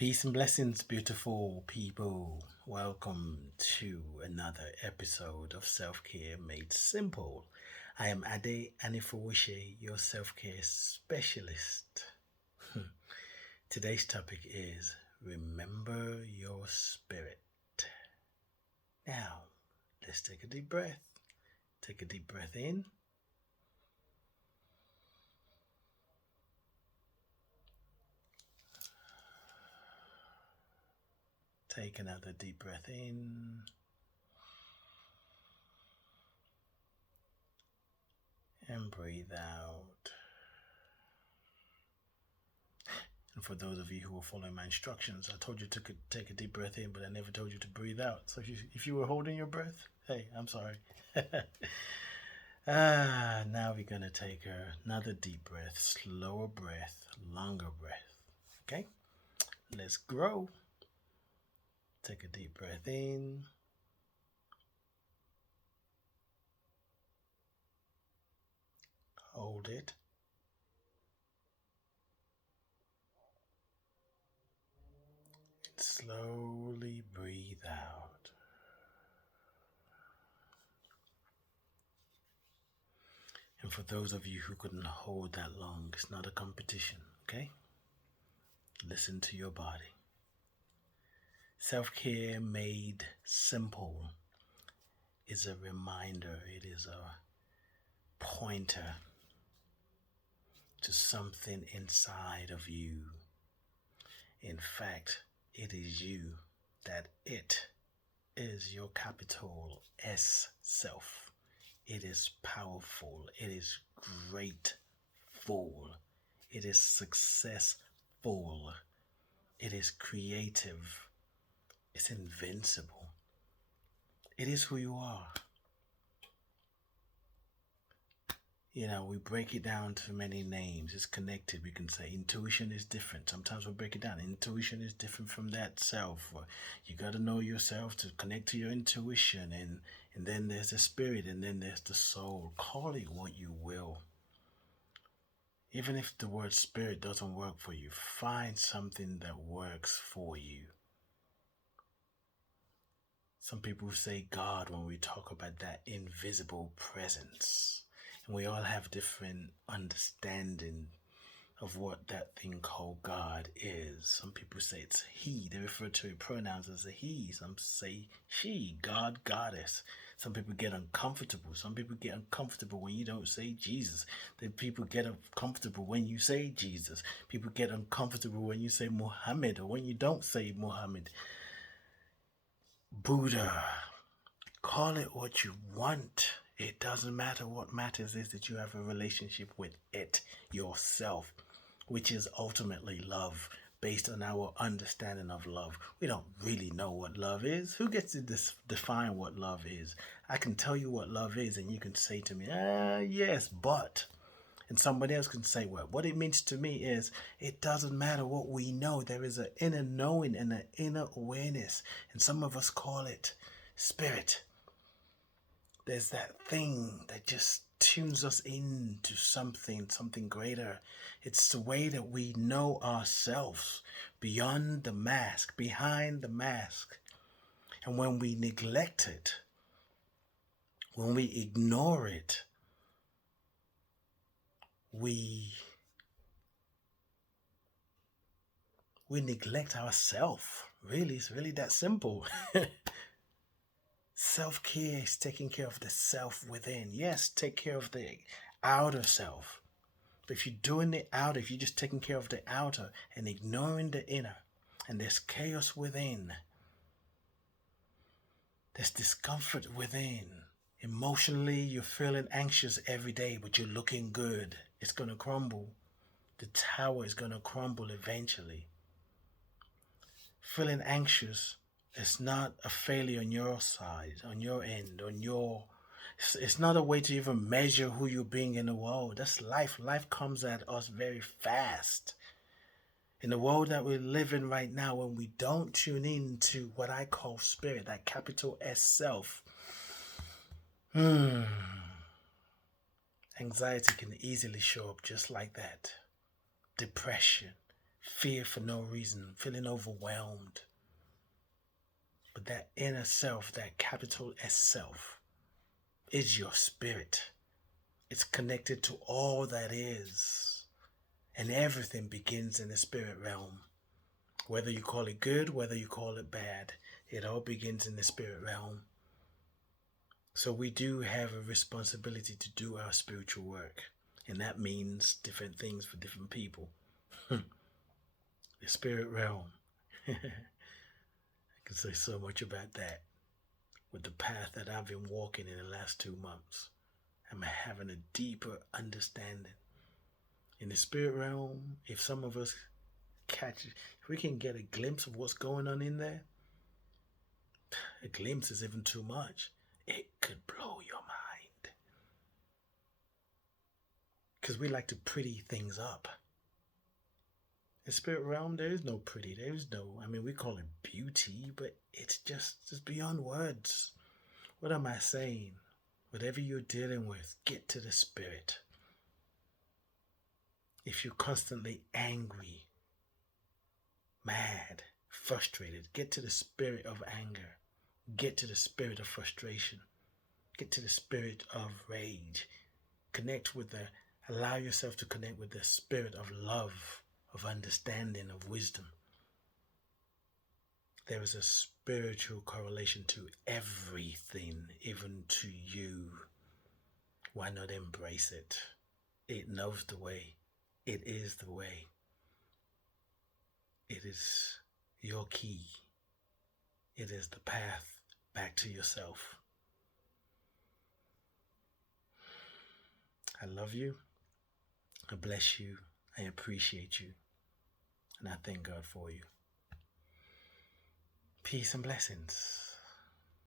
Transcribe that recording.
Peace and blessings, beautiful people. Welcome to another episode of Self Care Made Simple. I am Anifowose, your self care specialist. Today's topic is Remember Your Spirit. Now, let's take a deep breath. Take a deep breath in. Take another deep breath in. And breathe out. And for those of you who are following my instructions, I told you to take a deep breath in, but I never told you to breathe out. So if you were holding your breath, hey, I'm sorry. Now we're going to take another deep breath, slower breath, longer breath. Okay? Let's grow. Take a deep breath in. Hold it. And slowly breathe out. And for those of you who couldn't hold that long, it's not a competition, okay? Listen to your body. Self-care made simple is a reminder, it is a pointer to something inside of you. In fact, it is you, that it is your capital S self. It is powerful, it is grateful, it is successful, it is creative, it's invincible. It is who you are. You know, we break it down to many names. It's connected. We can say intuition is different. Sometimes we break it down. Intuition is different from that self. You got to know yourself to connect to your intuition. And then there's the spirit, and then there's the soul. Call it what you will. Even if the word spirit doesn't work for you, find something that works for you. Some people say God when we talk about that invisible presence. And we all have different understanding of what that thing called God is. Some people say it's he. They refer to pronouns as a he. Some say she, God, goddess. Some people get uncomfortable. Some people get uncomfortable when you don't say Jesus. Then people get uncomfortable when you say Jesus. People get uncomfortable when you say Muhammad or when you don't say Muhammad. Buddha. Call it what you want. It doesn't matter. What matters is that you have a relationship with it yourself, which is ultimately love, based on our understanding of love. We don't really know what love is. Who gets to define what love is? I can tell you what love is, and you can say to me, yes, but. And somebody else can say, well, what it means to me is it doesn't matter what we know. There is an inner knowing and an inner awareness. And some of us call it spirit. There's that thing that just tunes us into something greater. It's the way that we know ourselves beyond the mask, behind the mask. And when we neglect it, when we ignore it, we neglect ourselves. Really, it's really that simple. Self-care is taking care of the self within. Yes, take care of the outer self. But if you're doing the outer, if you're just taking care of the outer and ignoring the inner, and there's chaos within, there's discomfort within. Emotionally, you're feeling anxious every day, but you're looking good. It's going to crumble. The tower is going to crumble eventually. Feeling anxious, it's not a failure on your side, on your end, it's not a way to even measure who you're being in the world. That's life. Life comes at us very fast. In the world that we live in right now, when we don't tune in to what I call spirit, that capital S self, anxiety can easily show up just like that. Depression, fear for no reason, feeling overwhelmed. But that inner self, that capital S self, is your spirit. It's connected to all that is. And everything begins in the spirit realm. Whether you call it good, whether you call it bad, it all begins in the spirit realm. So we do have a responsibility to do our spiritual work. And that means different things for different people. The spirit realm. I can say so much about that. With the path that I've been walking in the last 2 months, I'm having a deeper understanding. In the spirit realm, if some of us if we can get a glimpse of what's going on in there, a glimpse is even too much. It could blow your mind. Because we like to pretty things up. In spirit realm, there is no pretty. There is no, we call it beauty, but it's just beyond words. What am I saying? Whatever you're dealing with, get to the spirit. If you're constantly angry, mad, frustrated, get to the spirit of anger. Get to the spirit of frustration. Get to the spirit of rage. Allow yourself to connect with the spirit of love, of understanding, of wisdom. There is a spiritual correlation to everything, even to you. Why not embrace it? It knows the way. It is the way. It is your key. It is the path back to yourself. I love you. I bless you. I appreciate you. And I thank God for you. Peace and blessings.